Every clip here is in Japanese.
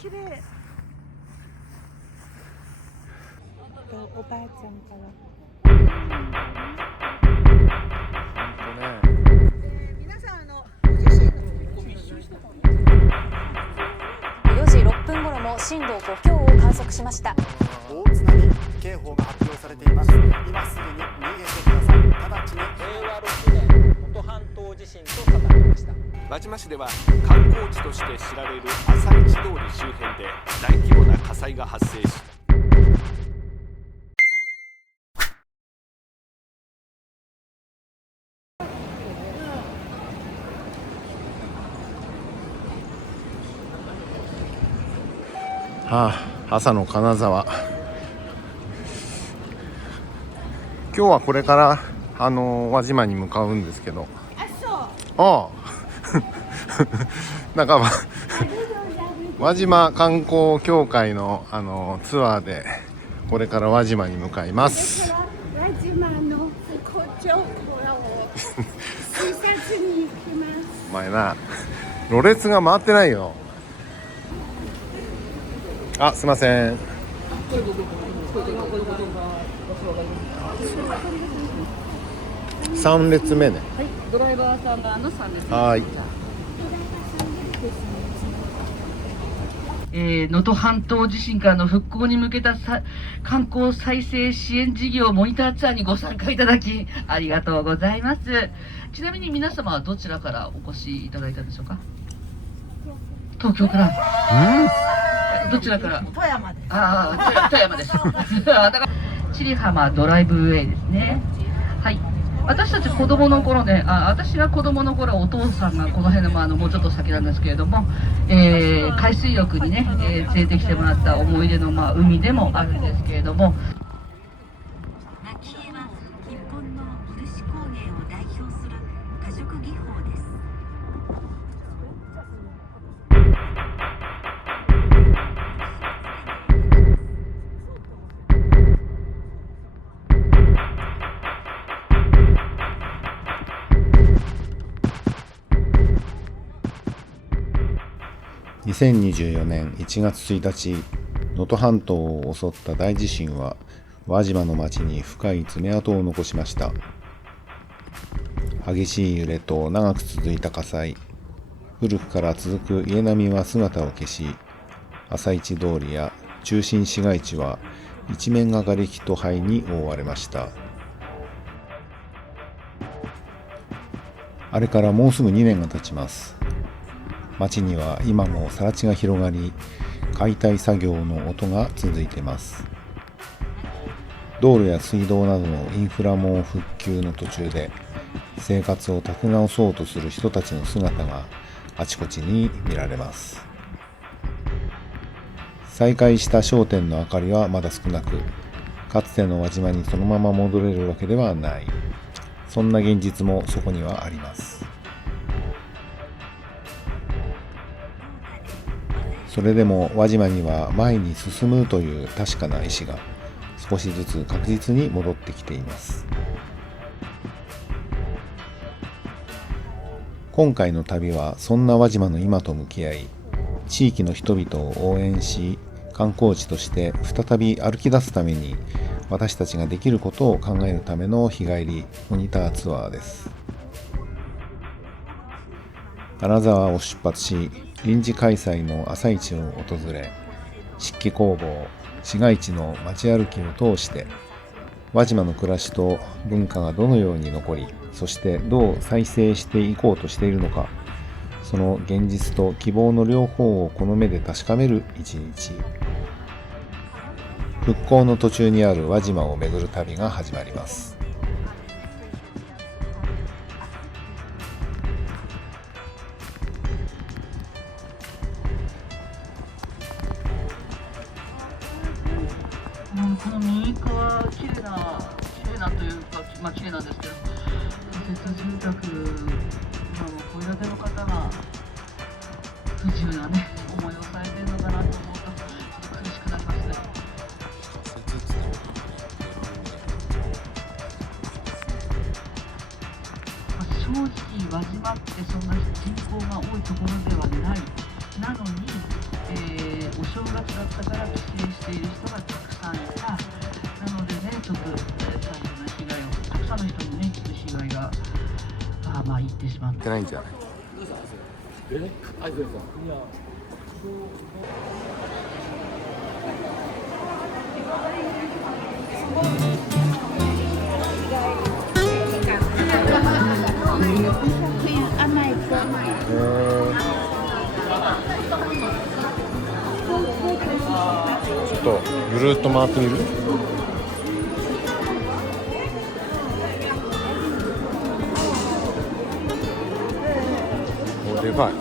綺麗。おばあちゃんから。皆さんご自身の4時6分頃も震度5強を観測しました。大津波警報が発表されています。今すぐに逃げてください。直ちに。令和6年能登半島地震と語りました。輪島市では観光地として知られる朝市通り周辺で大規模な火災が発生し、朝の金沢。今日はこれから輪島に向かうんですけど、なんか輪島観光協会のツアーでこれから輪島に向かいます。輪島の不幸情報を視察に行きます。お前な、ろれつが回ってないよ。すいません。3列目ね。はい、ドライバーさん側の3列目。はい。能登半島地震からの復興に向けた観光再生支援事業モニターツアーにご参加いただきありがとうございます。ちなみに皆様はどちらからお越しいただいたんでしょうか？東京から。どちらから？富山です。富山です。だから千里浜ドライブウェイですね。はい。私たち子供の頃ね、私が子供の頃お父さんがこの辺の、もうちょっと先なんですけれども、海水浴にね、連れてきてもらった思い出の、海でもあるんですけれども、蒔絵は日本の漆工芸を代表する華飾技法です。2024年1月1日、能登半島を襲った大地震は輪島の町に深い爪痕を残しました。激しい揺れと長く続いた火災、古くから続く家並みは姿を消し、朝市通りや中心市街地は一面が瓦礫と灰に覆われました。あれからもうすぐ2年が経ちます。町には今も更地が広がり、解体作業の音が続いています。道路や水道などのインフラも復旧の途中で、生活を立て直そうとする人たちの姿があちこちに見られます。再開した商店の明かりはまだ少なく、かつての輪島にそのまま戻れるわけではない。そんな現実もそこにはあります。それでも輪島には前に進むという確かな意志が少しずつ確実に戻ってきています。今回の旅はそんな輪島の今と向き合い、地域の人々を応援し、観光地として再び歩き出すために私たちができることを考えるための日帰りモニターツアーです。金沢を出発し、臨時開催の朝市を訪れ、漆器工房、市街地の街歩きを通して、輪島の暮らしと文化がどのように残り、そしてどう再生していこうとしているのか、その現実と希望の両方をこの目で確かめる一日。復興の途中にある輪島を巡る旅が始まります。この右側綺麗なというか、綺麗なんですけど、仮設住宅、戸建ての方が不自由なね思いをされているのかなと思うと、ちょっと苦しくなりますね。正直輪島ってそんな人口が多いところではない。なのに、だったから帰省している人がたくさんいた。なのでね、ちょっと大変な被害を、たくさんの人にね、ちょっと被害がいってしまった。てないんじゃない？甘い子。ちょっとぐるっと回ってみる？お、でかい。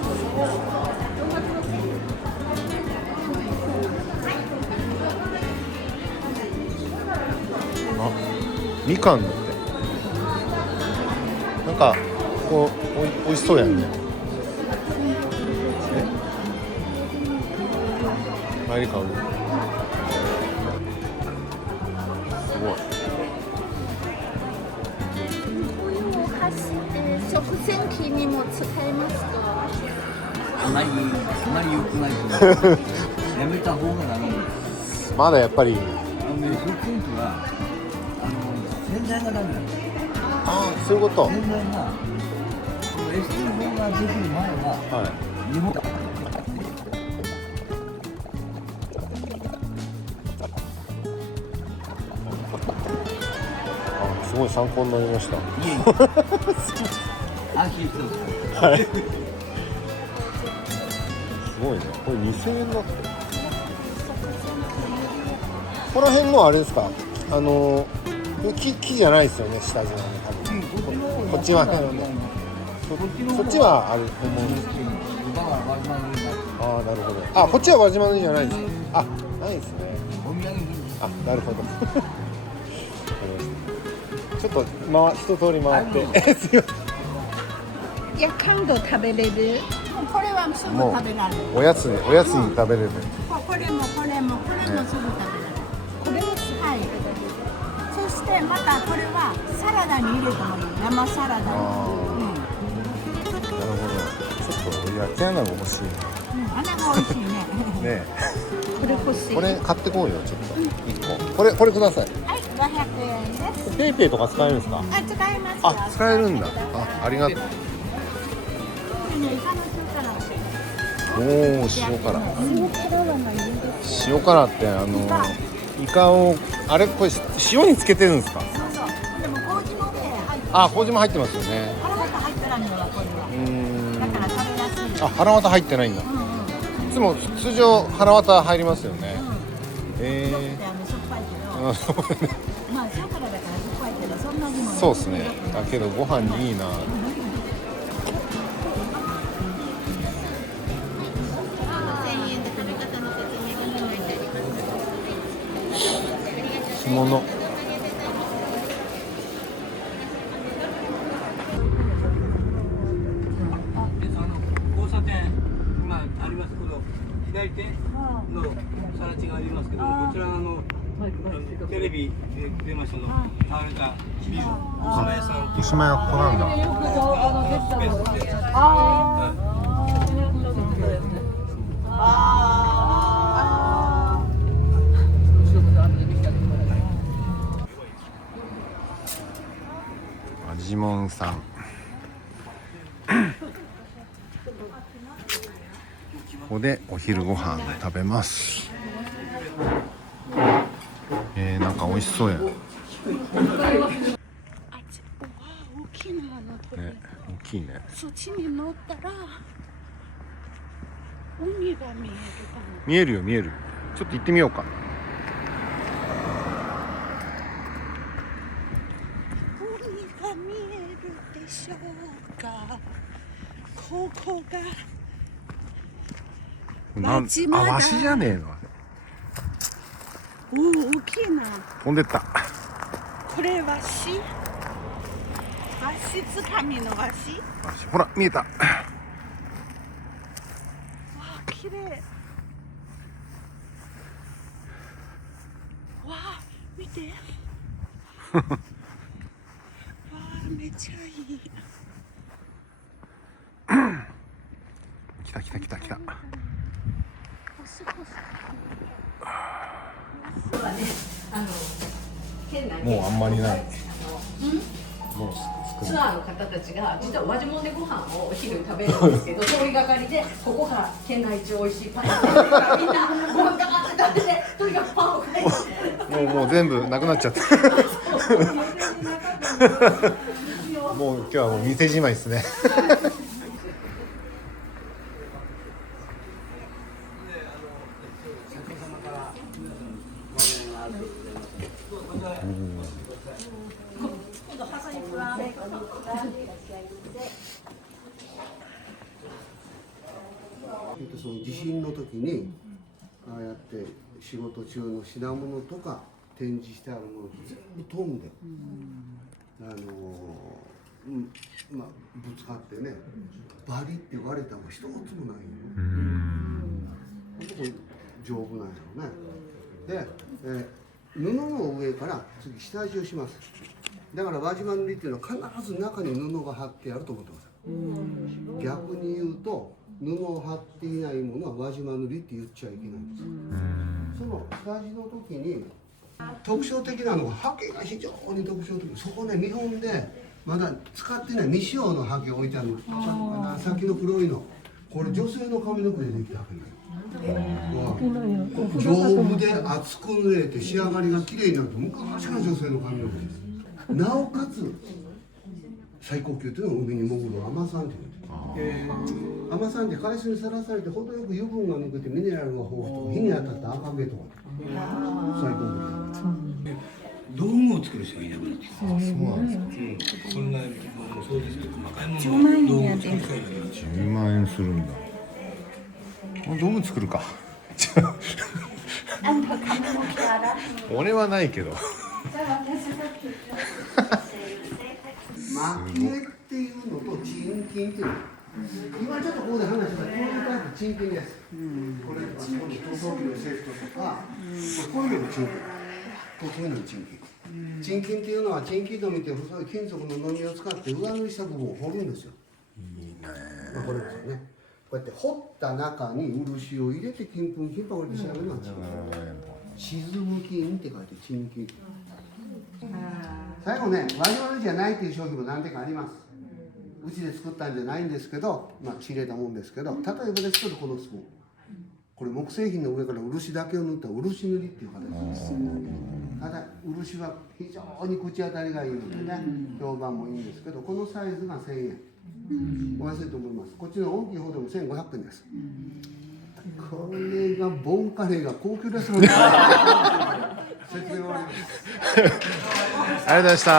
あ、みかんだって。なんかこうおいしそうやんね。帰り買う？すごい。お箸って食洗機にも使えますか？あまり良くないと思う。やめた方がダメです。まだやっぱり。食洗機は洗剤がダメなんです。ああ、そういうこと。洗剤がエステル法ができる前は、日本すごい参考になりました。安心してください。はい。すごいね。これ2000円だって。この辺のあれですか？木じゃないですよね、下地はね、多分。こっちはね。そっちはあると思うんですけど。ああ、なるほど。あ、こっちは輪島塗じゃないんですね。あ、ないですね。あ、なるほど。ちょっと一通り回って。すいません。いや、感度食べれる。これはすぐ食べられる。おやつに食べれる。これもすぐ食べられる。これもはい。そしてまたこれはサラダに入れてもいい。生サラダに。なるほど。ちょっと焼き穴が欲しい。穴が美味しいね。ね。これ欲しい。これ買ってこうよ、ちょっと1個。これください。はい、500円です。ペイペイとか使えるんですか？あ、使えますよ。あ、使えるんだ。ありがとう。おお、塩辛。塩辛ってイカをこれ塩につけてるんですか？そうそう。でも麹もね、麹も入ってますよね。腹渡入ってないのはこれは。だから食べやすい。腹渡入ってないんだ。いつも通常腹渡入りますよね。しょっぱいけど。まあ塩辛だからしょっぱいけどそんなにも。そうですね。だけどご飯にいいな。干物。交差点今ありますけど、左手の更地がありますけど、こちらテレビで出ましたの倒れたビル、おしま屋さん。おしまいはここなんだ。味もんさん。ここでお昼ご飯食べます。なんか美味しそうや。ね、大きいな大きいね。そっちに乗ったら海が見えるかな。見えるよ、見える。ちょっと行ってみようか。海が見えるでしょうか。ここが輪島だ。わしじゃねえの。おお、大きいな。飛んでった。これわしつかみのわし。ほら見えた。わあ、綺麗。わあ、見て。わあ、めっちゃいい。来た。あそこ。もうあんまりない。もうツアーの方たちが実は輪島でご飯をお昼食べるんですけど、通りがかりでここが県内一美味しいパン屋さんだからみんなご飯がかって食べて、とにかくパンを買いにもう全部なくなっちゃった。もう今日はもう店じまいですね。その地震の時にああやって仕事中の品物とか展示してあるもの全部飛んで、まあぶつかってね、バリって割れたのが一つもないよ。これ丈夫なんやろね。で、布の上から次下地をします。だから輪島塗りっていうのは必ず中に布が貼ってあると思ってください。逆に言うと布を貼っていないものは輪島塗りって言っちゃいけないんですよ。その下地の時に特徴的なのは刷毛が非常に特徴的。そこね、見本でまだ使ってない未使用の刷毛を置いてあるの。さっきの黒いの、これ女性の髪の毛でできた刷毛。丈夫で厚く塗れて仕上がりが綺麗になると昔の女性の髪の毛です。なおかつ最高級というのは海に潜る海女さんっていう。海女さんって海水にさらされて程よく油分が抜けてミネラルが豊富とか、火に当たった赤毛とか最高級。道具を作る人がいなくなってきた。そうなんですか。こんなそうですけど細かいもの10万円道具やでを作る機会がある。10万円するんだ。道具作るか。俺はないけど。蒔絵っていうのと沈金っていうの。今ちょっとここで話したこういうタイプ沈金です。これ塗装機のセットとか、こういうのも沈金。こういうのも沈金。沈金っていうのは沈金と見て細い金属ののみを使って上塗りした部分を彫るんですよ。これですよね。こうやって彫った中に漆を入れて金粉金箔を入れて仕上げるのは沈む金って書いて沈金。最後ね、輪島塗じゃないっていう商品も何点かあります。うちで作ったんじゃないんですけど、まあ仕入れたもんですけど、例えばですけどこのスプーン、これ木製品の上から漆だけを塗った漆塗りっていう形です。ただ漆は非常に口当たりがいいのでね、評判もいいんですけど、このサイズが1000円。お安いと思います。こっちの大きい方でも1500円です。これがボンカレーが高級レストランです。説明終わります。ありがとうございました。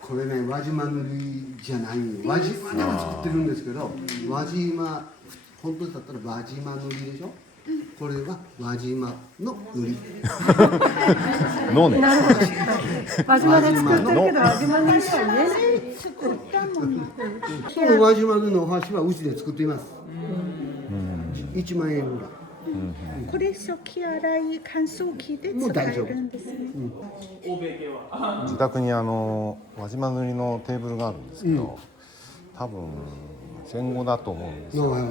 これね、輪島塗りじゃないよ。輪島でも作ってるんですけど、輪島、本当だったら輪島塗りでしょ。これは輪島の塗り。のね。輪島で作ってるけど輪島にしか言えない。その輪島塗のお箸はうちで作っています。1万円ぐらい。これ食器洗い乾燥機で使えるんですね。自宅に輪島塗りのテーブルがあるんですけど、多分戦後だと思うんですよ。で、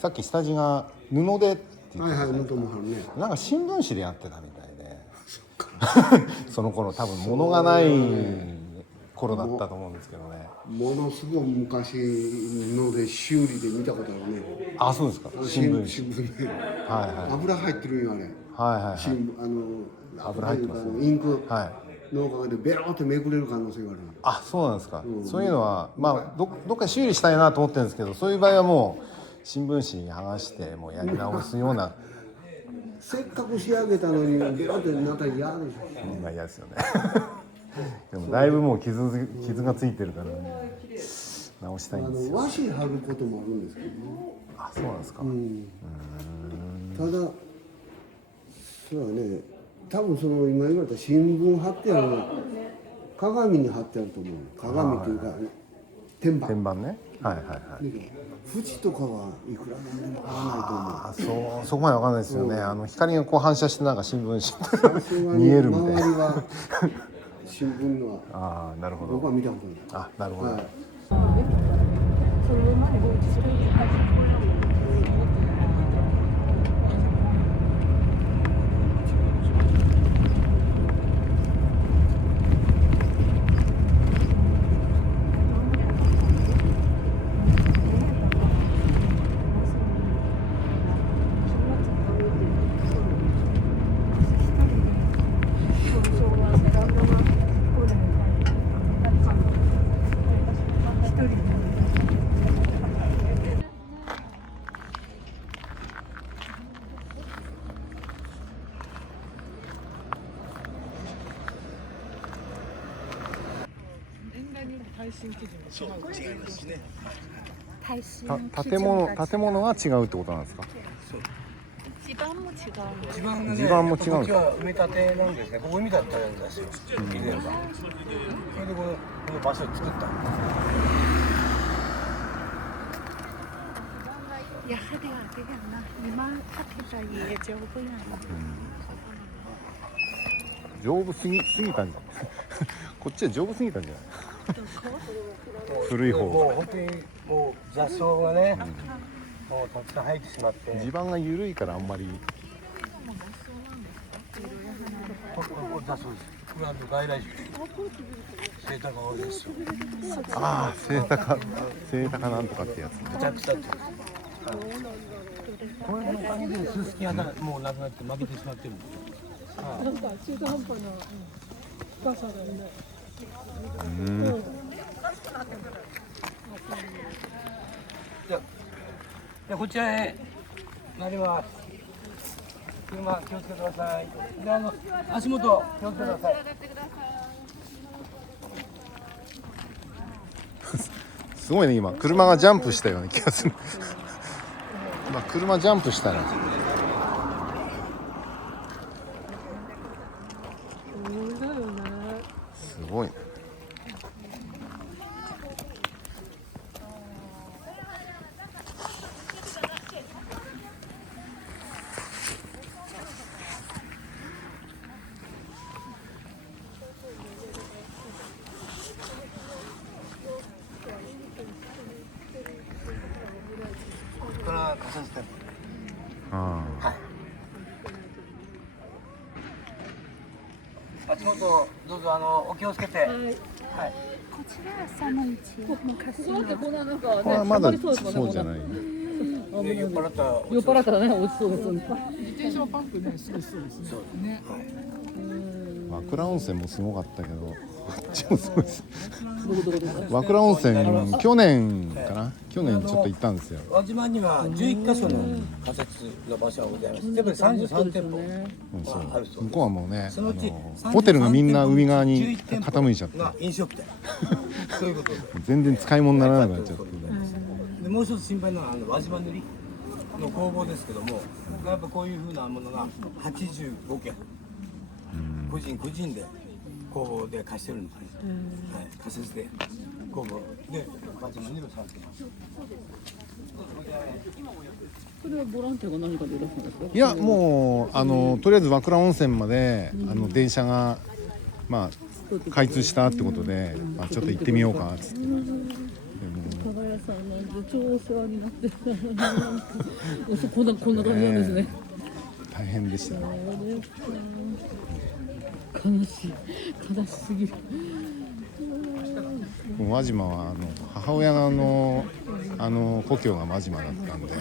さっき下地が布でって言ってたんですけど、なんか新聞紙でやってたみたいで、その頃多分物がない頃だったと思うんですけどね。ものすごい昔ので修理で見たことあるね。あ、そうですか。新聞紙。はいはい。油入ってるんよあれ。はいはい。油入ってます。インク。はい。のおかげでベロってめくれる可能性がある。あ、そうなんですか。そういうのはまあどっか修理したいなと思ってるんですけど、そういう場合はもう新聞紙剥がしてもうやり直すような。せっかく仕上げたのにベロってなったら嫌でしょ。まあ嫌ですよね。でもだいぶもう傷がついてるからね、直したいんですよ。和紙貼ることもあるんですけどね。あ、そうなんですか。ただそうだね、多分その今言われた新聞貼ってあるの鏡に貼ってあると思う。鏡というか天板ね。はいはいはい。縁とかはいくらなんでも合わないと思う。そこまでわかんないですよね。光がこう反射してなんか新聞紙見えるみたいな。周りは新聞のはなるほど。僕は見たことない。あ、なるほど。建物が違うってことなんですか？地盤も違う。地盤がね、地盤も違うこっちは埋め立てなんですね。ここ海だったんですよ。以前は。それでこの場所を作った。やはりあれやな。今建てた家丈夫やな。丈夫すぎたんじゃんこっちは丈夫すぎたんじゃない古い方もう本当にもう雑草がね、もうたくさん生えてしまって。地盤が緩いからあんまり。これ雑草です。これは外来種。セイタカオですよ。ああ、セイタカなんとかってやつ。めちゃくちゃって。これのおかげでススキがもうなくなって負けてしまってるんですよ。なんか中途半端な深さだよね。じゃあこちらへなります。車気をつけてください。で足元気をつけてください。すごいね、今車がジャンプしたような気がする今車ジャンプしたらすごいね。から加算してる。はい。足元どうぞお気をつけて。はい。こちらは寒い地。昔の。これはまだそうじゃない。酔っ払ったらね、落ちそうですね。自転車パンクね、すごいそうですね。和倉温泉もすごかったけど、こっちもすごいです。和倉温泉去年かな、去年ちょっと行ったんですよ。輪島には11カ所の仮設の場所がございます。全部で33店舗あるそう。向こうはもうね、ホテルがみんな海側に傾いちゃって、飲食店。そういうこと。全然使い物にならなくなっちゃって。でもう一つ心配なのは輪島塗の工房ですけども、やっぱこういう風なものが85件、個人で工房で貸してるんですね。はい、仮設で工房で輪島塗をされてます。それはボランティアが何かでいらっしゃるんですか？いや、もうとりあえず和倉温泉まで電車が開通したってことで、ちょっと行ってみようかっつって。加賀屋さんなんで超お世話になってこんな感じなんですね。大変でしたね。悲しすぎる。輪島は母親の故郷が輪島だったんで、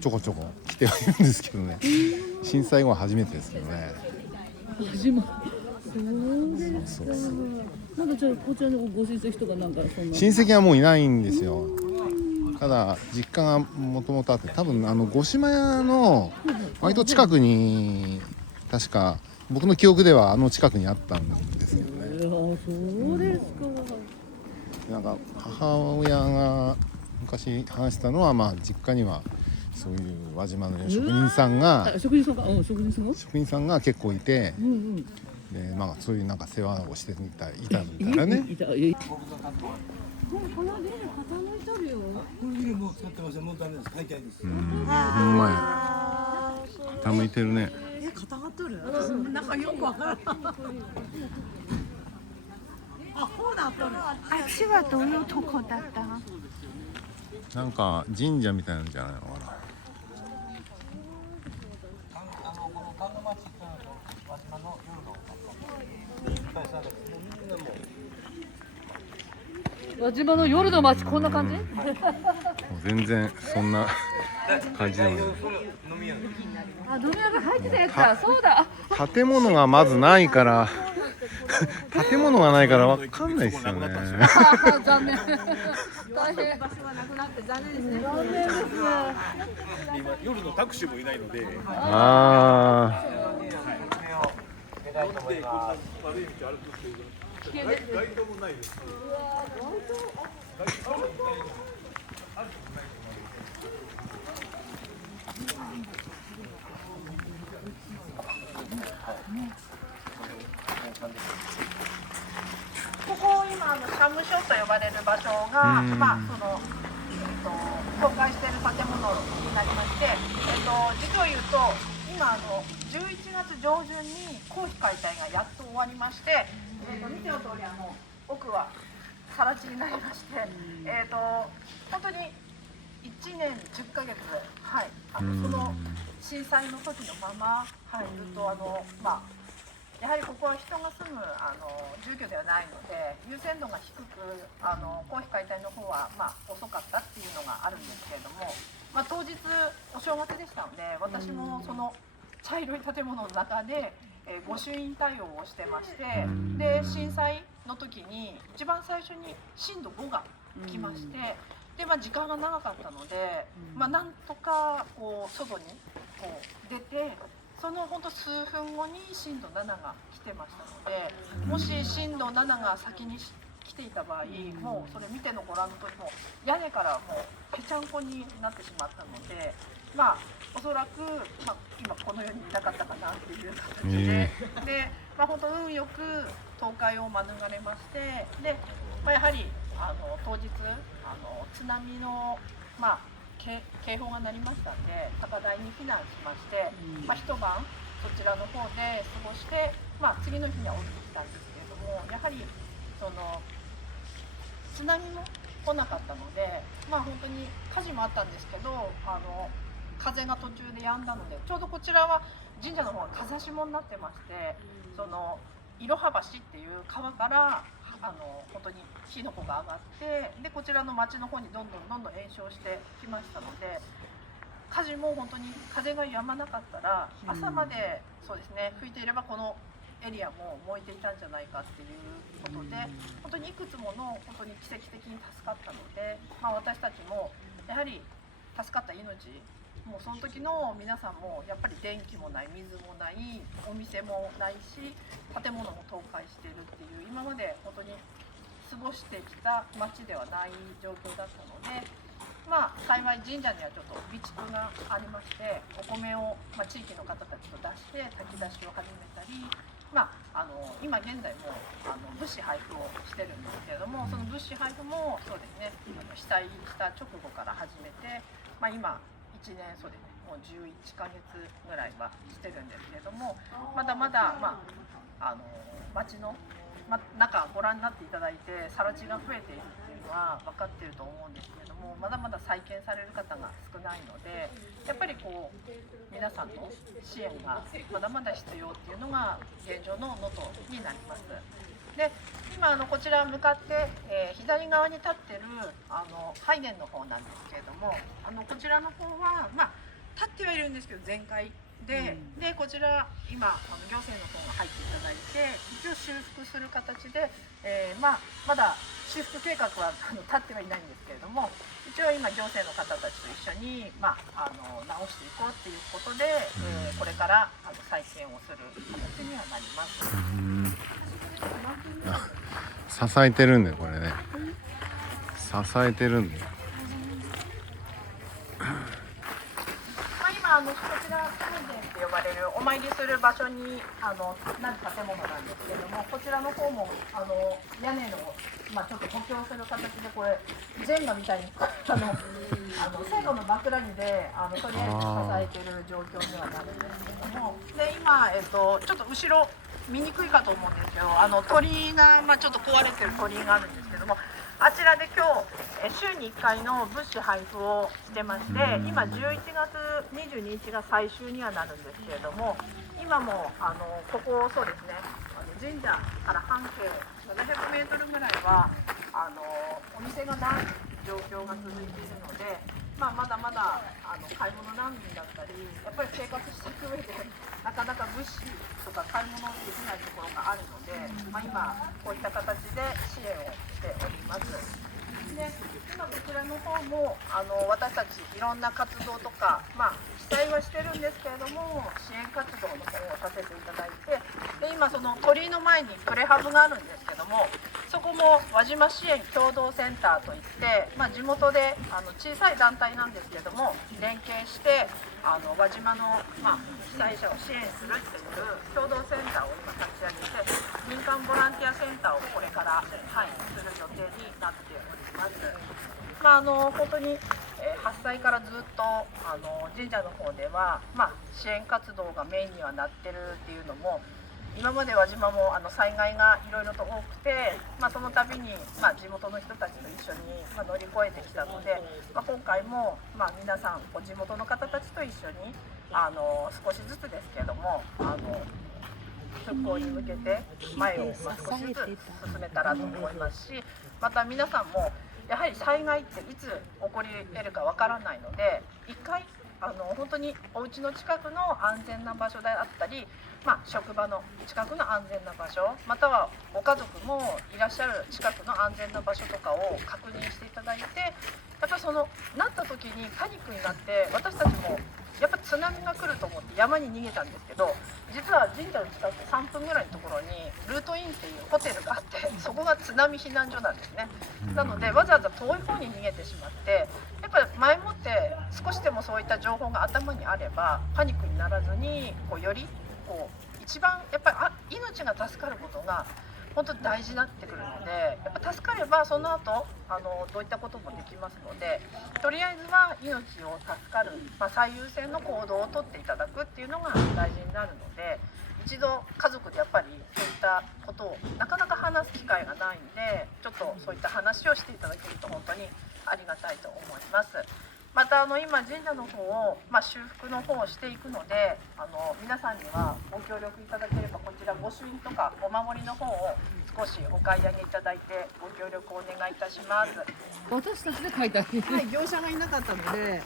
ちょこちょこ来てはいるんですけどね。震災後は初めてですけどね。輪島。そうです。なんかじゃあこちらにご親戚とかなんかそんな。親戚はもういないんですよ。ただ実家がもともとあって、多分五島屋の割と近くに確か僕の記憶では近くにあったんですけどね。そうですか。なんか母親が昔話したのは、実家にはそういう輪島の職人さんが結構いて、でそういうなんか世話をしていたみたいなね。このビル傾いとるよ。このビルもう使ってません。もうダメです。解体です。ほんまや。傾いてるね。固まっとる。なんかよくわからん。こうなっとる。あっちはどういうとこだった？なんか神社みたいなんじゃないのかな。輪島の夜の街こんな感じ？全然そんな感じでもない。飲み屋が入ってたやつだ。そうだ。建物がまずないから建物がないから分かんないですよね。残念。大変。場所がなくなって残念ですね。残念です。今夜のタクシーもいないので。ああ。悪い道歩くっていう街灯もないです。ここ今社務所と呼ばれる場所が、まあその公開している建物になりまして、実を言うと今11月上旬に公費解体がやっと終わりまして、見ての通り奥は更地になりまして、本当に1年10ヶ月、はい、その震災の時のまま、はい、ずっとまあやはりここは人が住む住居ではないので優先度が低く公費解体の方はまあ遅かったっていうのがあるんですけれども、まあ、当日お正月でしたので私もその茶色い建物の中で御朱印対応をしてまして、で震災の時に一番最初に震度5が来まして、でまあ、時間が長かったので、まあ、なんとかこう外にこう出て。その本当数分後に震度7が来てましたので、もし震度7が先に来ていた場合、もうそれ見てのご覧の通りも屋根からもうぺちゃんこになってしまったので、まあおそらく、まあ、今この世にいなかったかなっていう形で、まあ、本当運よく倒壊を免れまして、で、まあ、やはり当日津波のまあ警報が鳴りましたんで高台に避難しまして、まあ、一晩そちらの方で過ごして、まあ、次の日には降りてきたんですけれども、やはりその津波も来なかったので、まあ、本当に火事もあったんですけど風が途中で止んだので、ちょうどこちらは神社の方が風下になってまして、そのいろは橋っていう川から本当に火の粉が上がって、でこちらの町の方にどんどん延焼してきましたので、火事も本当に風が止まなかったら朝までそうですね吹いていればこのエリアも燃えていたんじゃないかっていうことで、本当にいくつもの本当に奇跡的に助かったので、まあ、私たちもやはり助かった命、もうその時の皆さんもやっぱり電気もない水もないお店もないし建物も倒壊しているっていう今まで本当に過ごしてきた町ではない状況だったので、まあ幸い神社にはちょっと備蓄がありまして、お米を、まあ、地域の方たちと出して炊き出しを始めたり、まあ、今現在も物資配布をしてるんですけれども、その物資配布もそうですね被災した直後から始めて、まあ、今1年そうですねもう11ヶ月ぐらいはしてるんですけれども、まだまだ、まあ、町の、中ご覧になっていただいて更地が増えているっていうのは分かっていると思うんですけれども、まだまだ再建される方が少ないので、やっぱりこう皆さんの支援がまだまだ必要っていうのが現状の能登になります。で今こちら向かって、左側に立ってる拝殿の方なんですけれども、こちらの方は、まあ、立ってはいるんですけど全壊で、こちら今行政の方が入っていただいて一応修復する形で、まだ修復計画は立ってはいないんですけれども、一応今行政の方たちと一緒に、直していこうっていうことで、これから再建をする形にはなります。支えてるんだよこれね、支えてるんだよ。今こちら拝殿って呼ばれるお参りする場所になる建物なんですけれども、こちらの方も屋根の、ちょっと補強する形でこれジェンガみたいに最後の枕にでとりあえず支えてる状況にはなるんですけども、で今、ちょっと後ろ見にくいかと思うんですよ、鳥居が、ちょっと壊れてる鳥居があるんですけども、あちらで今日週に1回の物資配布をしてまして、今11月22日が最終にはなるんですけれども、今もここそうですね神社から半径700メートルぐらいはお店がない状況が続いているので、まだまだ買い物難民だったり、やっぱり生活していく上でなかなか物資とか買い物できないところがあるので、今こういった形で支援をしております。で今こちらの方も私たちいろんな活動とか、被災はしてるんですけれども、支援活動の方をさせていただいて、で今その鳥居の前にプレハブがあるんですけども、そこも輪島支援共同センターといって、地元で小さい団体なんですけども連携して輪島の、被災者を支援するっていう共同センターを今立ち上げて、民間ボランティアセンターをこれから、する予定になっております。本当に発災からずっと神社の方では、支援活動がメインにはなってるっていうのも、今まで輪島も災害がいろいろと多くて、その度に地元の人たちと一緒に乗り越えてきたので、今回も皆さん地元の方たちと一緒に少しずつですけれども復興に向けて前を少しずつ進めたらと思いますし、また皆さんもやはり災害っていつ起こり得るかわからないので、一回本当にお家の近くの安全な場所であったり、職場の近くの安全な場所、またはご家族もいらっしゃる近くの安全な場所とかを確認していただいて、やっぱりなった時にパニックになって、私たちもやっぱ津波が来ると思って山に逃げたんですけど、実は神社の近く3分ぐらいのところにルートインっていうホテルがあって、そこが津波避難所なんですね。なのでわざわざ遠い方に逃げてしまって、やっぱり前もって少しでもそういった情報が頭にあればパニックにならずにより一番やっぱり命が助かることが本当に大事になってくるので、やっぱ助かればその後どういったこともできますので、とりあえずは命を助かる、最優先の行動をとっていただくっていうのが大事になるので、一度家族でやっぱりそういったことをなかなか話す機会がないんで、ちょっとそういった話をしていただけると本当にありがたいと思います。また今神社の方を、修復の方をしていくので、皆さんにはご協力いただければ、こちら御朱印とかお守りの方を少しお買い上げいただいてご協力をお願いいたします。私たちで書いたり、業者がいなかったので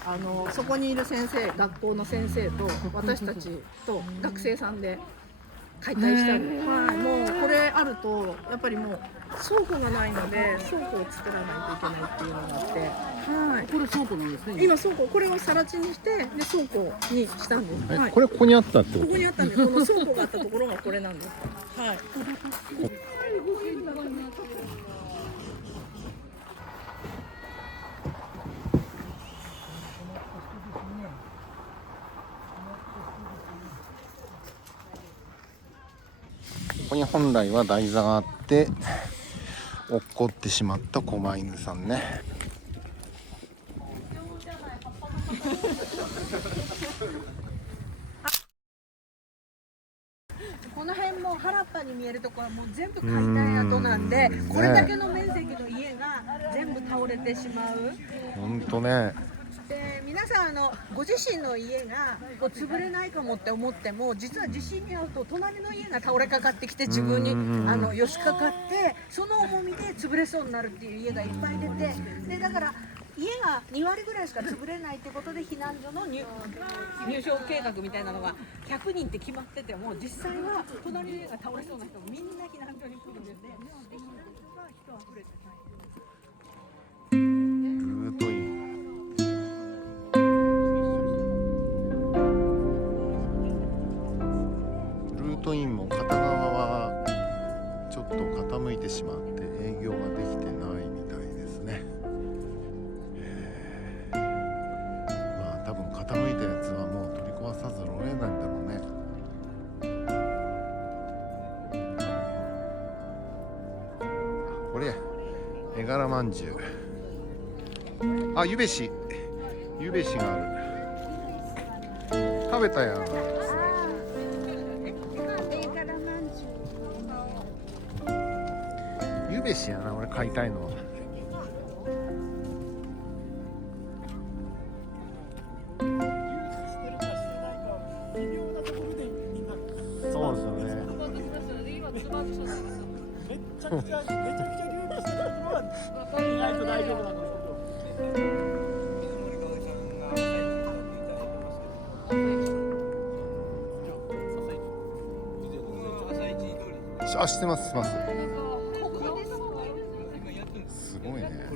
そこにいる先生、学校の先生と私たちと学生さんで解体したり、もうこれあるとやっぱりもう倉庫がないので倉庫を作らないといけないっていうのがあって、これ倉庫なんですね。今倉庫、これを更地にしてで倉庫にしたんです。これここにあったってこと？ここにあったんで、この倉庫があったところがこれなんです。ここに本来は台座があって落っこってしまった狛犬さんね。この辺も原っぱに見えるところはもう全部解体跡なんで、これだけの面積の家が全部倒れてしまう。本当ね。で皆さんご自身の家が潰れないかもって思っても、実は地震に遭うと隣の家が倒れかかってきて自分に寄しかかって、その重みで潰れそうになるっていう家がいっぱい出て、でだから家が2割ぐらいしか潰れないってことで避難所の入所計画みたいなのが100人って決まってても、実際は隣の家が倒れそうな人もみんな避難所に来るんで、できることが人あふれてない。ルートイン。ルートインも片側はちょっと傾いてしまって営業ができてないみたいですね。多分傾いたやつはもう取り壊さざるを得ないんだろうね。これ絵柄まんじゅう。あ、ゆべしがある。食べたやん。ゆべしやな、俺買いたいのは。そうですよね。めちゃくちゃ流儀してるところは意外と大丈夫なんですけど。あ、知ってます、知ってます。すごいね。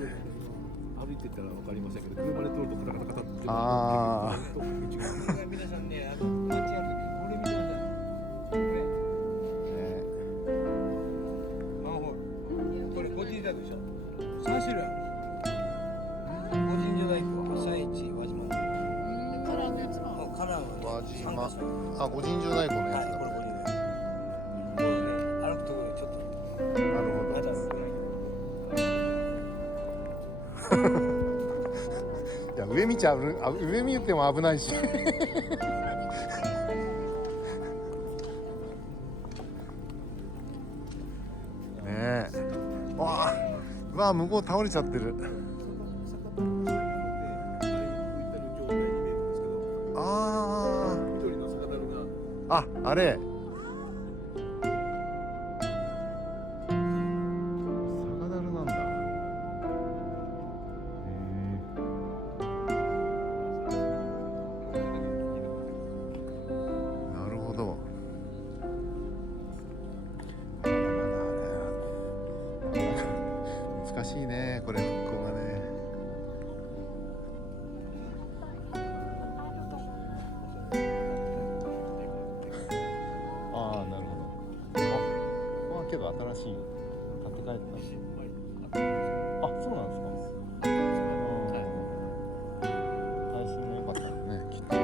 歩いてたらわかりませんけど、車で通るとカタカタカタって。ああ。皆さんね、街歩きこれ見てください。マンホール。これ個人だでしょ。3種類ある。個人じゃないと朝一輪島。カラーのやつは。カラーは輪島。あ、御陣乗太鼓のやつだ。これ個人だ。これね、歩くところでちょっと。なるほど。いや、上見ちゃう、上見ても危ないし。ねえ。わあ、向こう倒れちゃってる。ああ。あ、あれ。難しいね、これ復興がね。ああ、なるほど。ここはけど新しい建て替えた。あ、そうなんですか。耐震も良かったよね、きっとね。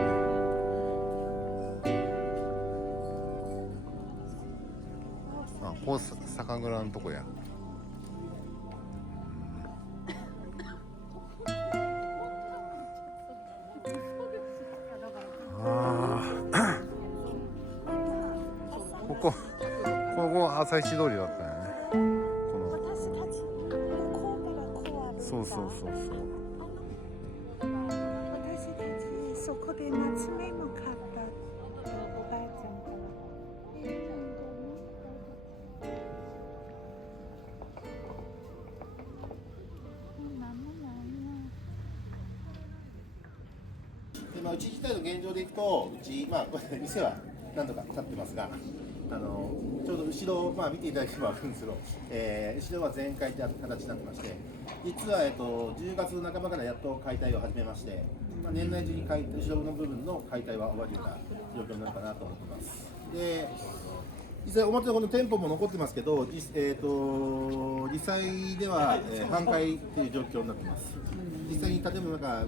あ、ここ酒蔵のとこや。ここ朝市通りだったよね。私たち神戸がこうある。そうそう。私たちそこで夏目も買ったおばあちゃんから。で、うち自体の現状でいくと、うち、これ店は何度か立ってますが、ちょうど後ろ、見ていただければ分かるんですけど、後ろは全開という形になってまして、実は、10月半ばからやっと解体を始めまして、年内中に後ろの部分の解体は終わるような状況になるかなと思っています。で、実際表のこの店舗も残ってますけど、実際では、半壊という状況になっています。実際に建物が、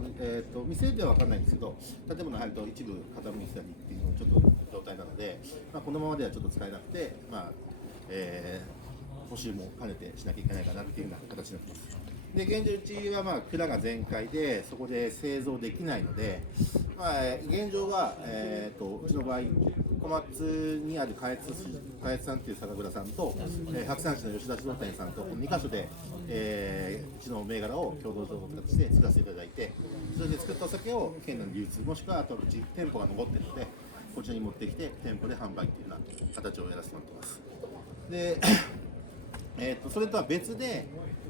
店では分からないんですけど、建物に入ると一部傾いてたりっていうのちょっと状態なので、このままではちょっと使えなくて、補修も兼ねてしなきゃいけないかなっていうような形になっています。で、現状うちは蔵が全開で、そこで製造できないので、現状は、うちの場合、小松にある加悦さんという酒蔵さんと、白山市の吉田商店さんと、この2カ所で、うちの銘柄を共同醸造して作らせていただいて、それで作ったお酒を県内の流通、もしくはあとうち店舗が残っているので、こちらに持ってきて店舗で販売というような形をやらせてもらってます。でそれとは別で、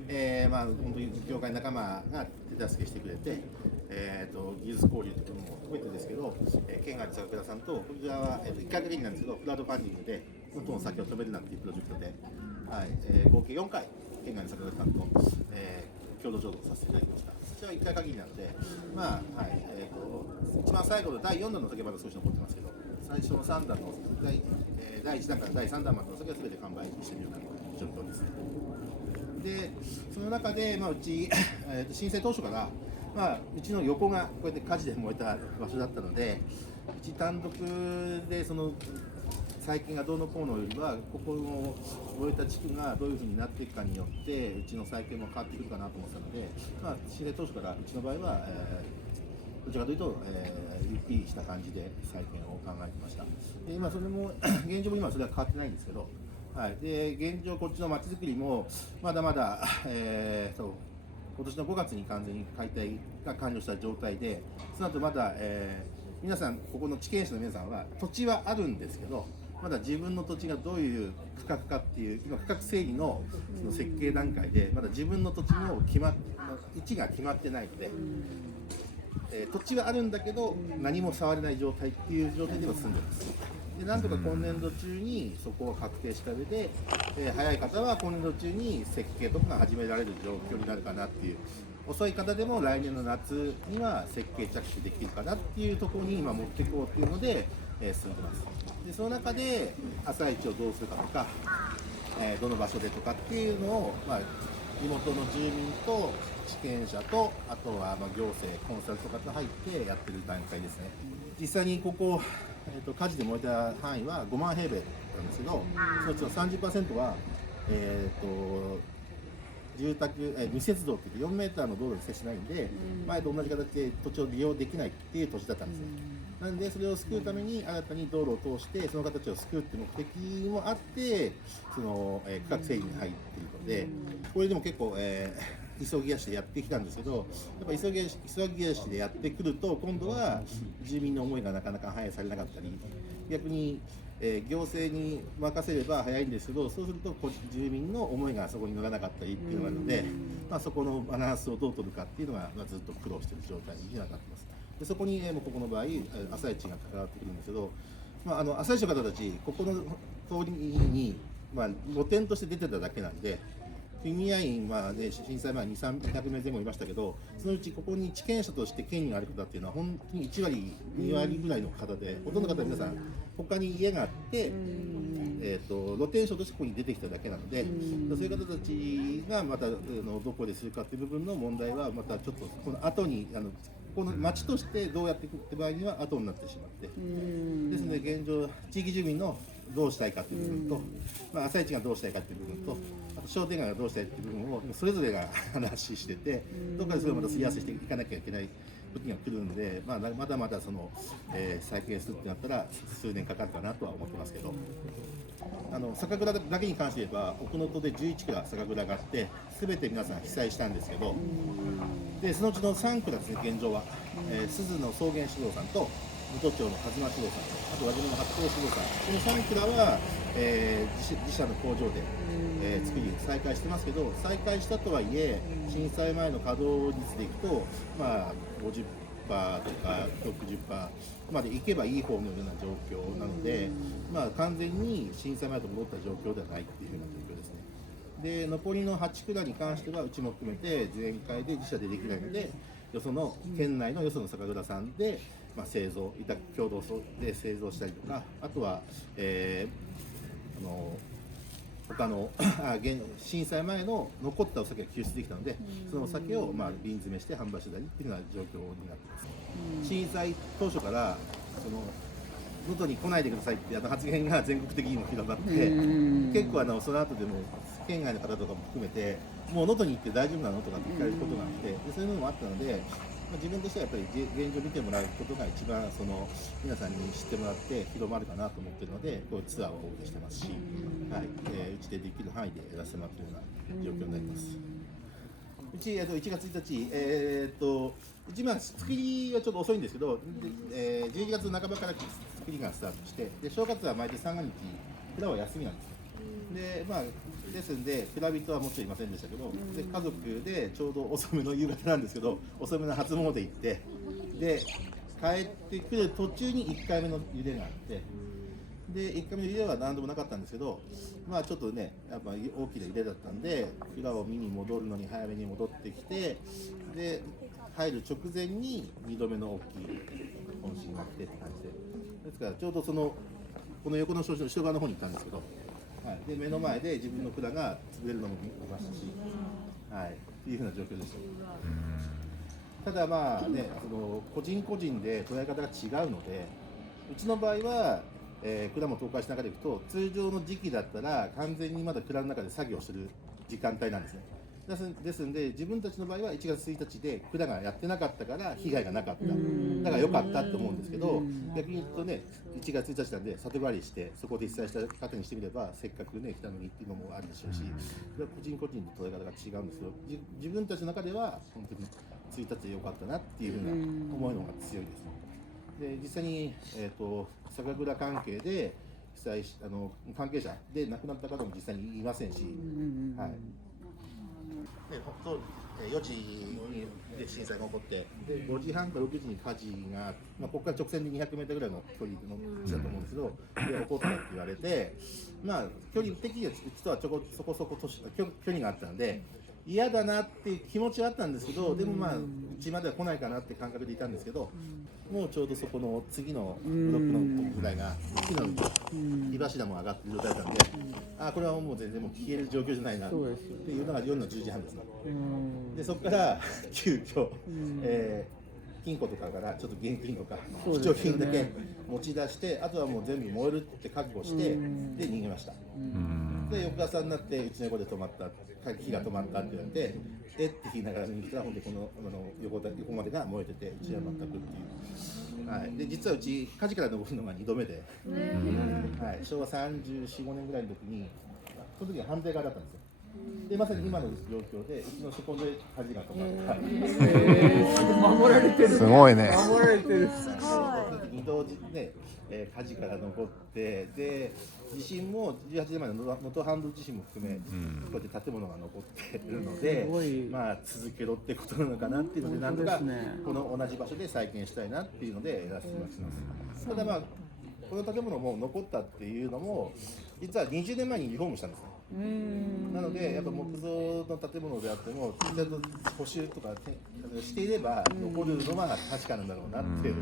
本当に業界仲間が手助けしてくれて、技術交流というのも含めてですけど、県外の酒蔵さんと、こちらは、1回だけなんですけど、クラウドファンディングで、元の酒を止めるなっていうプロジェクトで、合計4回、県外の酒蔵さんと、共同醸造させていただきました。そちらは1回限りなので、一番最後の第4弾の酒まだ少し残ってますけど、最初の3弾の第1弾から第3弾までの酒は全て完売しているような状況です。で、その中で、うち、申請当初から、うちの横がこうやって火事で燃えた場所だったので、うち単独でその細菌がどうのこうのよりは、ここの燃えた地区がどういうふうになっていくかによって、うちの細菌も変わってくるかなと思ってたので、申請当初からうちの場合は、どちらかというと、ゆっくりした感じで再建を考えてました。で、今それも現状も今それは変わってないんですけど、で現状こっちのまちづくりもまだまだ、今年の5月に完全に解体が完了した状態で、その後まだ、皆さんここの地権者の皆さんは土地はあるんですけど、まだ自分の土地がどういう区画かっていう今区画整理のその設計段階でまだ自分の土地の位置が決まってないので、土地はあるんだけど何も触れない状態っていう状態では進んでます。でなんとか今年度中にそこを確定した上で、早い方は今年度中に設計とかが始められる状況になるかなっていう、遅い方でも来年の夏には設計着手できるかなっていうところに今持っていこうっていうので、進んでます。でその中で朝市をどうするかとか、どの場所でとかっていうのを、地元の住民と地権者と、あとは行政コンサルとかと入ってやってる段階ですね。実際にここ、火事で燃えた範囲は5万平米なんですけど、そのうちの 30% は、住宅、未接道っていって4メーターの道路に接しないんで、前と同じ形で土地を利用できないっていう土地だったんですね。なんでそれを救うために新たに道路を通してその形を救うっていう目的もあって、その、区画整理に入っているので、これでも結構、急ぎ足でやってきたんですけど、やっぱ急ぎ足でやってくると今度は住民の思いがなかなか反映されなかったり、逆に、行政に任せれば早いんですけど、そうすると住民の思いがそこに乗らなかったりっていうのがあるので、そこのバランスをどう取るかっていうのが、ずっと苦労している状態にはなってます。でそこに、もうここの場合朝市が関わってくるんですけど、朝市の方たちここの通りに、露店として出てただけなんで、組合員は、震災前に200名前後いましたけど、そのうちここに地権者として権利がある方っていうのは本当に1割2割ぐらいの方で、ほとんどの方は皆さん他に家があって、露天商としてここに出てきただけなので、そういう方たちがまたどこでするかっていう部分の問題はまたちょっとこの後にこの町としてどうやっていくって場合には後になってしまって、ですので現状地域住民のどうしたいかという部分と、朝市がどうしたいかという部分と、あと商店街がどうしたいという部分をそれぞれが話してて、どこかでそれをまたすり合わせしていかなきゃいけない時が来るんで、まだまだその、再建するってなったら数年かかるかなとは思ってますけど、酒蔵だけに関して言えば奥能登で11蔵酒蔵があって、全て皆さん被災したんですけど、でそのうちの3蔵ですね、現状は、鈴の草原酒造さんと水戸町の和馬酒造さん、あと輪島の発酵酒造さん、この3蔵は、自社の工場で、作り再開してますけど、再開したとはいえ震災前の稼働率でいくと、50%とか60%までいけばいい方のような状況なので、完全に震災前と戻った状況ではないっていうふうな状況ですね。で残りの8蔵に関してはうちも含めて全開で自社でできないので、よその県内のよその酒蔵さんで、製造委託共同で製造したりとか、あとは、他の震災前の残ったお酒が救出できたので、そのお酒を瓶詰めして販売してたりっていうような状況になってます。震災当初から能登に来ないでくださいって発言が全国的にも広がって、結構その後でも県外の方とかも含めて、もう能登に行って大丈夫なのとかって聞かれることがあって、そういうのもあったので、自分としてはやっぱり現状を見てもらうことが一番皆さんに知ってもらって広まるかなと思っているので、こういうツアーをお受けしてますし、うちでできる範囲でやらせてもらっているような状況になります。うち1月1日、うち作りはちょっと遅いんですけど、12月半ばから作りがスタートして、で正月は毎年三が日蔵は休みなんですよ。ですんで蔵人はもちろんいませんでしたけど、で家族でちょうど遅めの夕方なんですけど、遅めの初詣行って、で帰ってくる途中に1回目の揺れがあって、で1回目の揺れは何度もなかったんですけど、ちょっとねやっぱ大きな揺れだったんで、蔵を見に戻るのに早めに戻ってきて、で入る直前に2度目の大きい本震が来てって感じで、ですからちょうどこの横の後ろ側の方に行ったんですけど、で目の前で自分の蔵が潰れるのも見ましたし、っていうふうな状況でした。ただ個人個人で捉え方が違うので、うちの場合は、蔵も倒壊しながらいくと、通常の時期だったら完全にまだ蔵の中で作業してる時間帯なんですね。ですんで自分たちの場合は1月1日で蔵がやってなかったから被害がなかった、だから良かったと思うんですけど、逆に言うとね1月1日なんで里帰りしてそこで被災した方にしてみればせっかくね来たのにっていうのもあるでしょうし、個人個人の捉え方が違うんですけど、自分たちの中では本当に1日で良かったなっていうふうな思いの方が強いです。で実際に、酒蔵関係で被災し関係者で亡くなった方も実際にいませんし、4時に震災が起こって、で5時半から6時に火事が、ここから直線で200メートルぐらいの距離の地だと思うんですけど、で起こったって言われて、距離的には実はそこそこ距離があったので、嫌だなっていう気持ちはあったんですけど、でもうちまでは来ないかなって感覚でいたんですけど、もうちょうどそこの次のブロックのぐらいが火の火柱も上がっている状態だったんで、これはもう全然もう消える状況じゃないなっていうのが夜の10時半ですね。でそこから急遽、金庫とかからちょっと現金とか貴重品だけ持ち出して、あとはもう全部燃えるって覚悟して、で逃げました。で翌朝になってうちの横で止まった、火が止まったって言われて、って言いながら見に来たら本当にこの横までが燃えてて、うちは全くっていう。で実はうち火事から残るのが2度目で、昭和34、5年ぐらいの時に、その時は反対側だったんですよ。でまさに今の状況で、うちのそこで火事が止まって、守られてる。すごいね。守られてる。2度ね、火事から残って、で地震も18年前の能登半島地震も含め、こうやって建物が残っているので、続けろってことなのかなっていうので、なんとかこの同じ場所で再建したいなっていうのでやらせてもらってます。ただこの建物も残ったっていうのも、実は20年前にリフォームしたんですね。なのでやっぱ木造の建物であっても、ちゃんと補修とかしていれば残るのは確かなんだろうなっていう。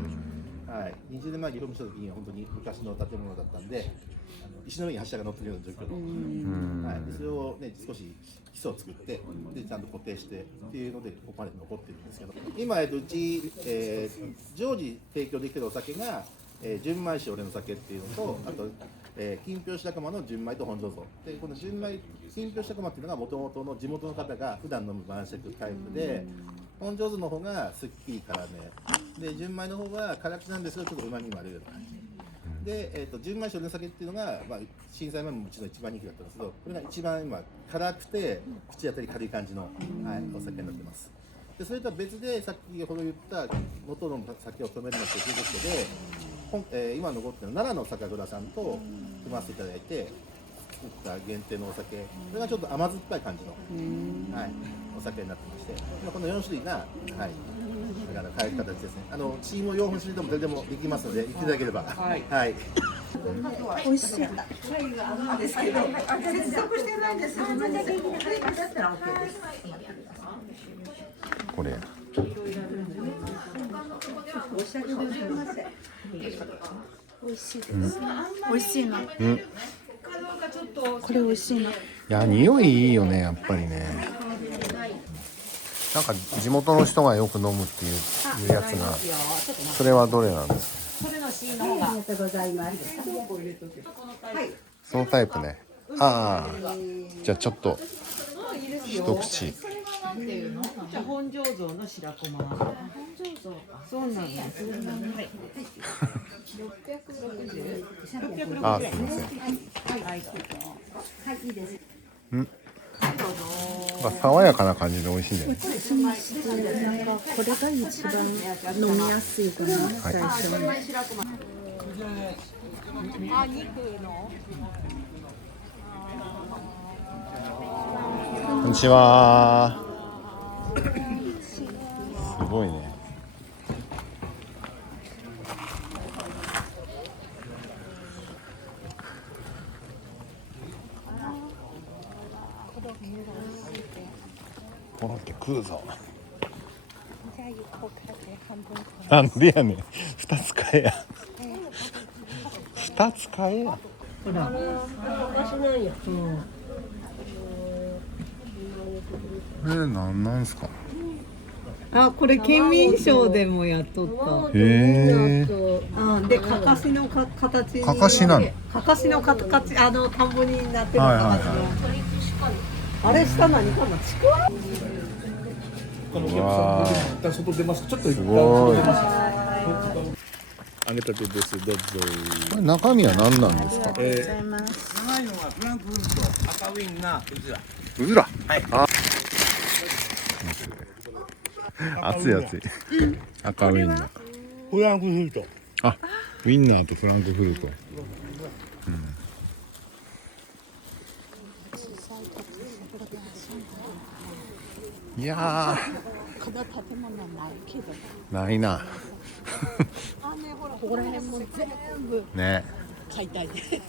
20年前にリフォームした時には本当に昔の建物だったんで、石の上に柱が乗ってるような状況で、それを、少し基礎を作ってでちゃんと固定してっていうのでここまで残ってるんですけど、今うち、常時提供できてるお酒が、純米酒俺の酒っていうのと、あと金平白熊の純米と本醸造で、この純米金平白熊っていうのがもともとの地元の方が普段飲む晩酌タイプで、本醸造の方がすっきり辛めで、純米の方が辛口なんですけどちょっとうまみもあるような感じで、純米酒俺の酒っていうのが、震災前もうちの一番人気だったんですけど、これが一番今辛くて口当たり軽い感じの、お酒になってます。でそれとは別で、さっきほど言った元の酒を止めるなっていうプロジェクトで、今残ってる奈良の酒蔵さんと組ませていただいて作った限定のお酒、これがちょっと甘酸っぱい感じの、お酒になってまして、この4種類が、だから変える形ですね。チーム4種類でも誰でもできますので、言っていただければ。美味しい。貝があるんですけど、接続してないんですよ。だったら OK です。これ。美味しいです。美味しいな。これ美味しいな。いや、匂いいいよね、やっぱりね。なんか地元の人がよく飲むっていうやつが、それはどれなんですか？それの C の方が。ありがとうございます。そのタイプね。じゃあちょっと一口。本醸造の白駒。本醸造。そうなんです。すみません。はい、いいです。爽やかな感じで美味しいんだよね。なんかこれが一番飲みやすいかな、最初に。こんにちは。すごいね。コロッケ食うぞ。なんでやねん。2つ買えや。2つ買えや。なんすか。これ県民賞でもやっとった。へえ。で、かかしの形に。かかしなの。かかしの形、田んぼになってる形の。あれ下何かな、ちくわ。このお客さんで一旦外出ます。ちょっと一旦外出ます。揚げたてです。どうぞ。これ中身は何なんですか。長いのはフランクフルト、赤ウインナー、うずら。うずら。はい。熱い熱い。赤ウインナー。フランクフルト。ウインナーとフランクフルト。いやこの建物ないけどーないなここら辺も全部ね。解体で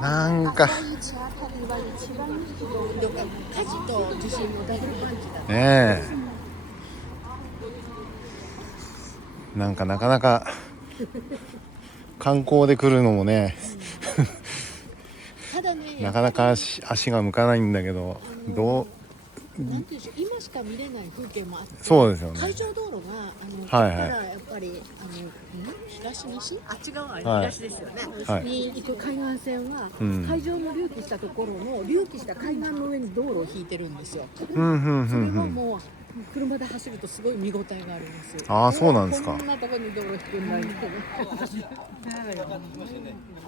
なんか朝一あたりは一番ひどい火事と地震のダブルパンチだった。ねえ、なんかなかなか観光で来るのもねただね、なかなか足が向かないんだけど、なんていうんでしょう、今しか見れない風景もあって、そうですよね。海上道路がはいはいだからやっぱり東西あっち側、はい東ですよね、はいに行く海岸線は、うん海上の隆起したところの隆起した海岸の上に道路を引いてるんですよ。うんうんうんうんそれはもう車で走るとすごい見応えがあります。ああ、そうなんですか。こんなところに道路引くんだって。こ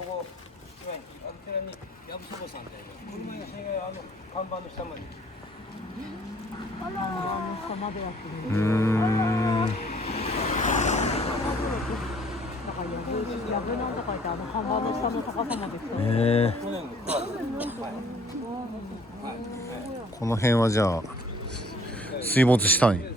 こ寺にやぶそばさんって車がそれが看板の下まで。下までやってる。やぶなんとか言って看板の下の高さまで来この辺はじゃあ水没したんや。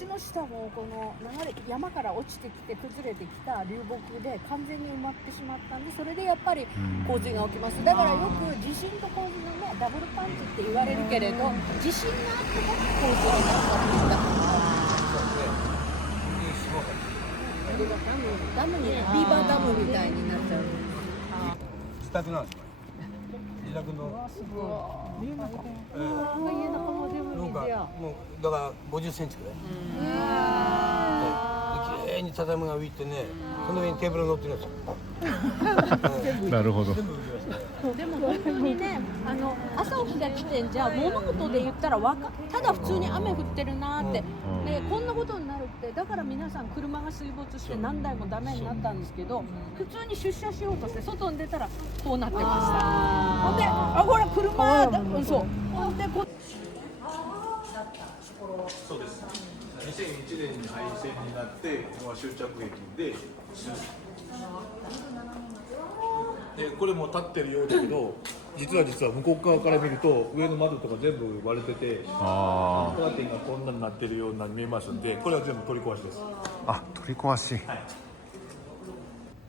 橋の下もこの流れ山から落ちてきて崩れてきた流木で完全に埋まってしまったんで、それでやっぱり洪水が起きます。だからよく地震と洪水のねダブルパンチって言われるけれど、地震があってから洪水になったんだから。ダムにね、ビーバーダムみたいになっちゃう。自宅なんですか。自宅の。家の中も全部水や。もうだから50センチくらい。綺麗に畳が浮いてね、その上にテーブルが乗ってるんですよ。なるほど。でも本当にね、朝起きた時点じゃ物事で言ったらただ普通に雨降ってるなーって、でこんなことになるって、だから皆さん車が水没して何台もダメになったんですけど、普通に出社しようとして外に出たらこうなってました。ほんで、ほら車だ、そう。ほんでそうです。2001年に廃線になってここは終着駅でこれも立ってるようだけど実は向こう側から見ると上の窓とか全部割れててカーテンがこんなになってるようなに見えますんで、これは全部取り壊しです。あ、取り壊し、はい、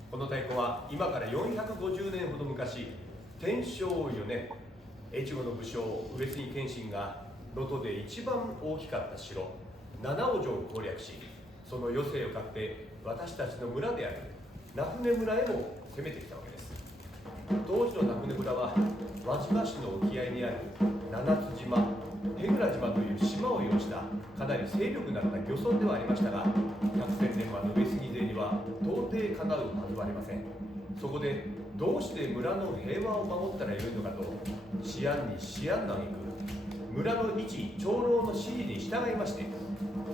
この太鼓は今から450年ほど昔、天正4年越後の武将上杉謙信が能登で一番大きかった城七尾城を攻略し、その余生を買って私たちの村である名舟村へも攻めてきたわけです。当時の名舟村は輪島市の沖合にある七津島、舳倉島という島を擁したかなり勢力のあった漁村ではありましたが、百戦錬磨の上杉勢には到底かなうはずはありません。そこでどうして村の平和を守ったらよいのかと思案に思案の挙句、村の一長老の指示に従いまして、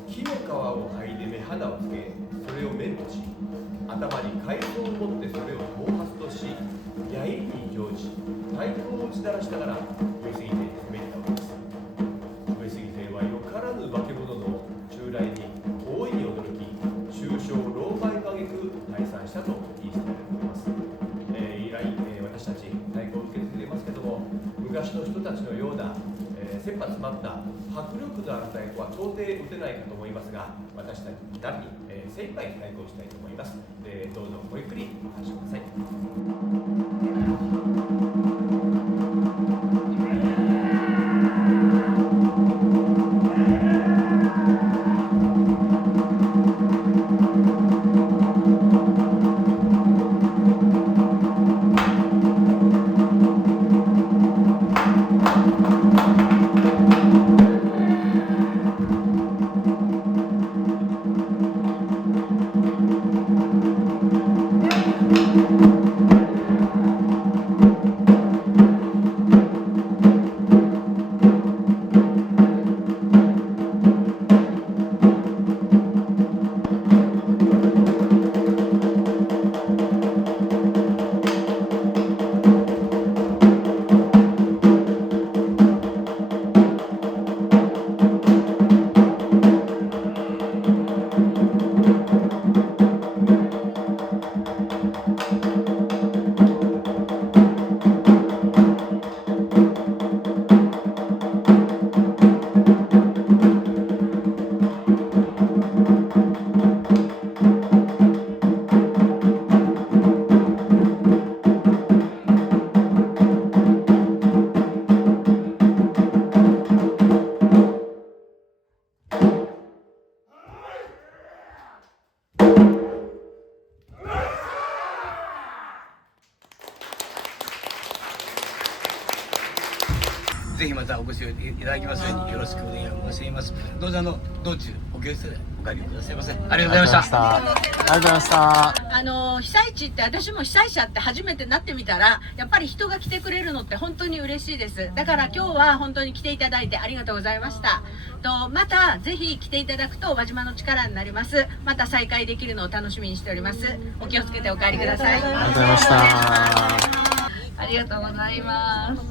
木の皮を剥いで目鼻をつけ、それを面とし、頭に海藻を持ってそれを頭髪とし、矢入りに乗じ太鼓を打ち鳴らしながら上杉勢に攻めていたわけです。上杉勢はよからぬ化け物の襲来に大いに驚き、中傷狼狽の挙句退散したと言い伝えられております。以来、私たち太鼓を受け継いでいますけども、昔の人たちのような、切羽詰まった迫力のある太鼓は到底打てないかと思いますが、私たちなりに、精一杯太鼓をしたいと思います。どうぞごゆっくりお待ちください。またお越しいただきますようによろしくお願い申し上げます。どうぞ道中お気をつけてお帰りくださいませ。ありがとうございました。ありがとうございました。被災地って私も被災者って初めてなってみたらやっぱり人が来てくれるのって本当に嬉しいです。だから今日は本当に来ていただいてありがとうございました。またぜひ来ていただくと輪島の力になります。また再会できるのを楽しみにしております。お気をつけてお帰りください。ありがとうございました。ありがとうございます。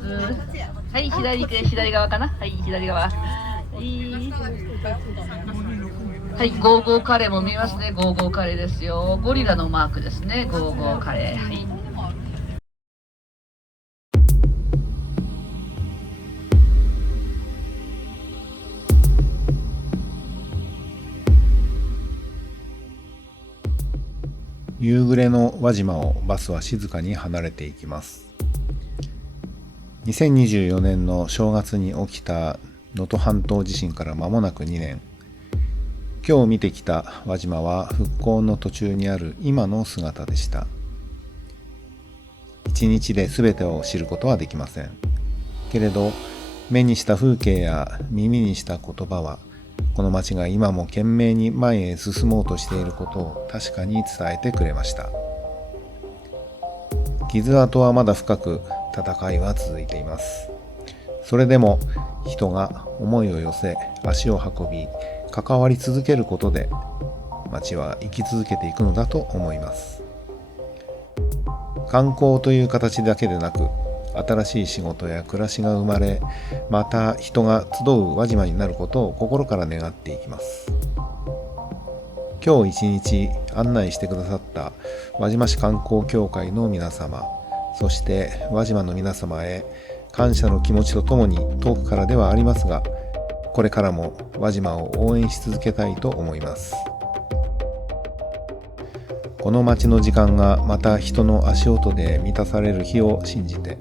はい、左側かな。はい、左側。はい、ゴーゴーカレーも見えますね。ゴーゴーカレーですよ。ゴリラのマークですね。ゴーゴーカレー。はい。夕暮れの輪島をバスは静かに離れていきます。2024年の正月に起きた能登半島地震から間もなく2年。今日見てきた輪島は復興の途中にある今の姿でした。一日で全てを知ることはできません。けれど、目にした風景や耳にした言葉は、この町が今も懸命に前へ進もうとしていることを確かに伝えてくれました。傷跡はまだ深く、戦いは続いています。それでも人が思いを寄せ、足を運び、関わり続けることで町は生き続けていくのだと思います。観光という形だけでなく、新しい仕事や暮らしが生まれ、また人が集う輪島になることを心から願っていきます。今日一日案内してくださった輪島市観光協会の皆様、そして輪島の皆様へ感謝の気持ちとともに遠くからではありますが、これからも輪島を応援し続けたいと思います。この街の時間がまた人の足音で満たされる日を信じて。